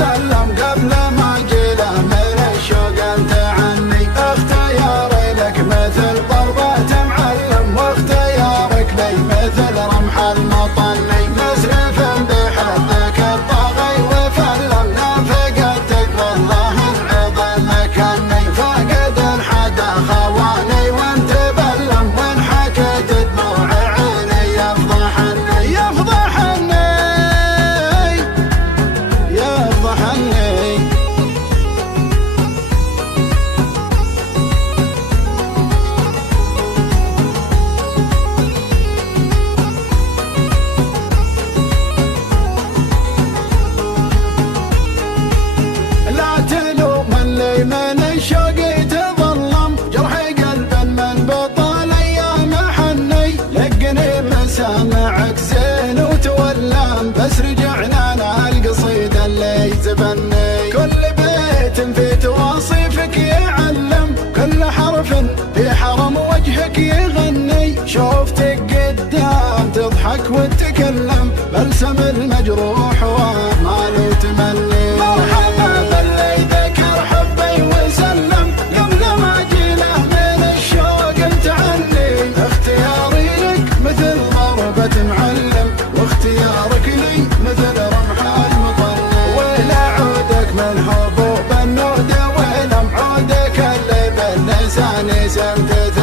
وسلم قبل ما جيله من الشوق انت عني. اختياري لك مثل ضربة معلم، واختيارك لي مثل رمح المطني. مسرف بحبك الطاغي وفلم، نافقتك والله العظيم مكني. فقد الحد خواني وانت بلم، وان حكيت دموع عيني يفضحني يفضحني يفضحني. لا تلوم اللي من الشوق تظلم، جرح قلب من بطال ايام حني. لقني مسامعك زين وتولم، بس رجعنا انا القصيد اللي تبني. كل بيت في تواصيفك يعلم، كل حرف في حرم وجهك يغني. شوفتك قدام تضحك وتتكلم، بلسم المجروح وما له تملي. مرحبا باللي ذكر حبي وسلم، قبل ما جيله من الشوق انت عني. اختياري لك مثل ضربة معلم، واختيارك لي مثل رمح المطني. ولا عودك من حبوب النود ولم عودك اللي باللسان سمت